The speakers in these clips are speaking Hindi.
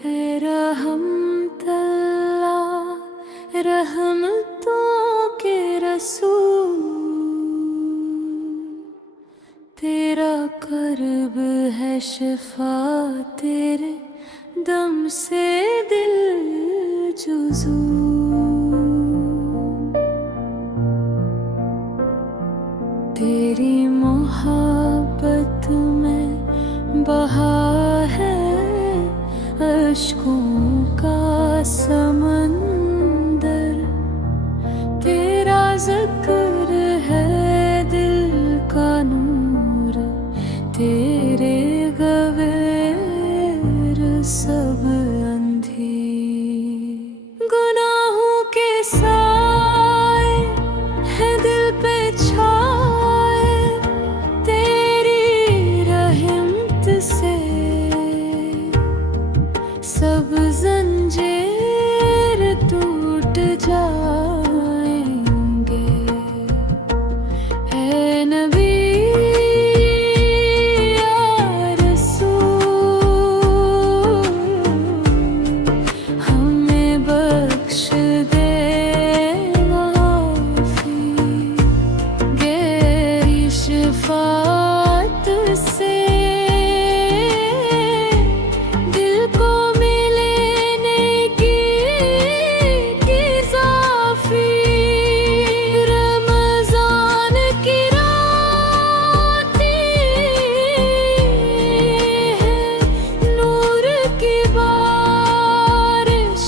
है रहमतल्ला रहमतों के रसूल, तेरा कर्ब है शिफा, तेरे दम से दिल जुज़ू। तेरी मोहब्बत में बहा है अश्कों का समंदर, तेरा ज़िक्र है दिल का नूर, तेरे गैर सब अंधेर। गुनाहों के साए हैं दिल पे छाए, तेरी रहमत से सब जंजीर टूट जाएंगे। ऐ नबी या रसूल, हमें बख्श दे माफ़ी, गहरी शफ़ाअत से दिल को मिलने की ज़ाफ़ी। रमज़ान की रातें हैं नूर की बारिश,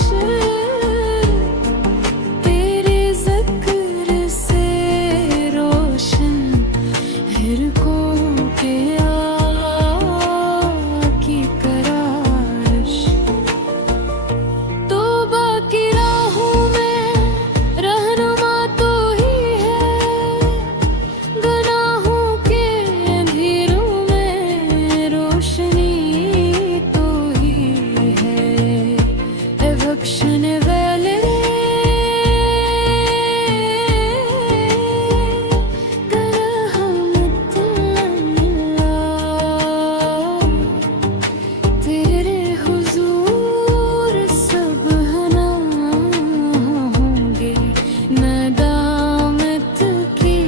तेरे ज़िक्र से रोशन हिरकों के की कराश। तौबा की राहों में रहनुमा तो ही है, गुनाहों के अंधेरों में रोशनी तो ही है। ऐ बख्शने वाले तेरे हुजूर सब हना होंगे, नदामत की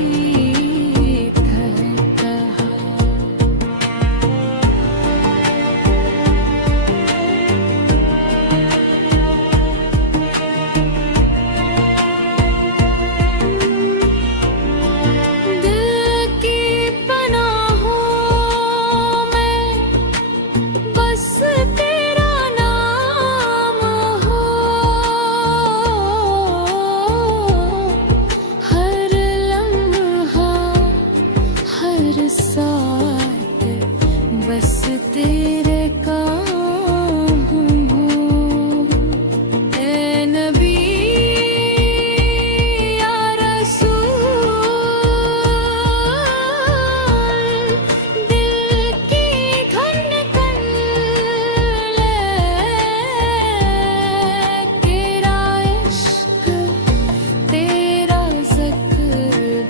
धरता। दिल की पनाहों में बस तेरा नाम हो, हर लम्हा हर साथ बस तेरे काम हो। ऐ नबी या रसूल, दिल की धड़कन तेरा इश्क, तेरा ज़िक्र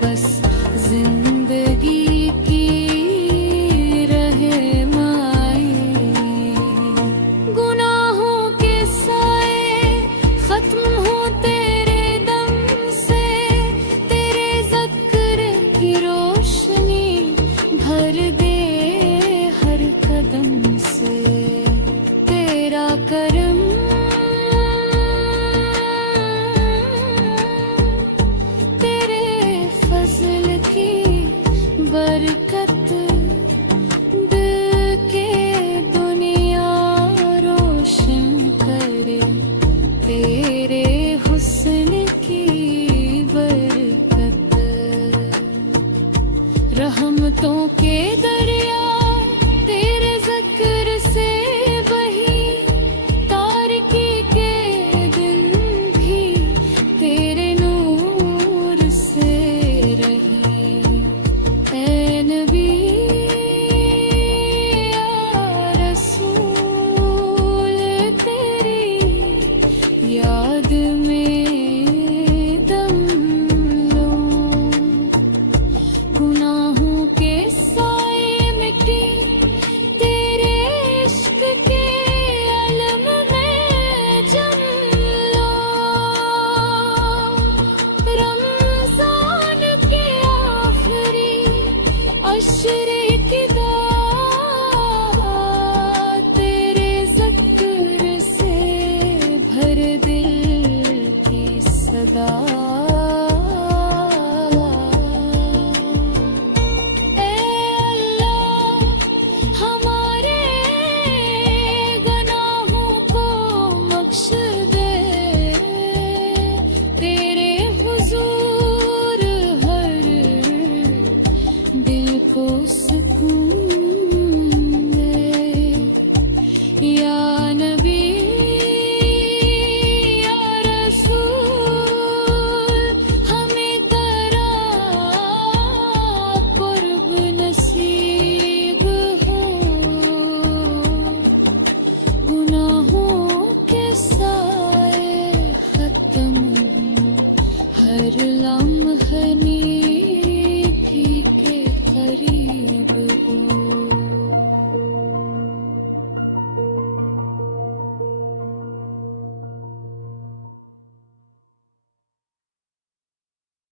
बस जिंदगी की रहनुमाई। गुनाहों के साए खत्म हो तेरे दम से, तेरे ज़िक्र की रोशनी भर दे हर कदम से। तेरा करम तेरे फज़ल की बरकत, दिल के दुनिया रोशन करे, तेरे हुस्न की बरकत। रहमतों के दरिया तेरे ज़िक्र से बही, तारकी के दिन भी तेरे नूर से रही। ऐ नबी या रसूल, तेरी याद में दम लूं, गुनाहों के साए में हश्र की दाह तेरे ज़िक्र से भर दिल की सदा। ए अल्लाह हमारे गुनाहों को बख्श दे, तेरे हुजूर हर दिल को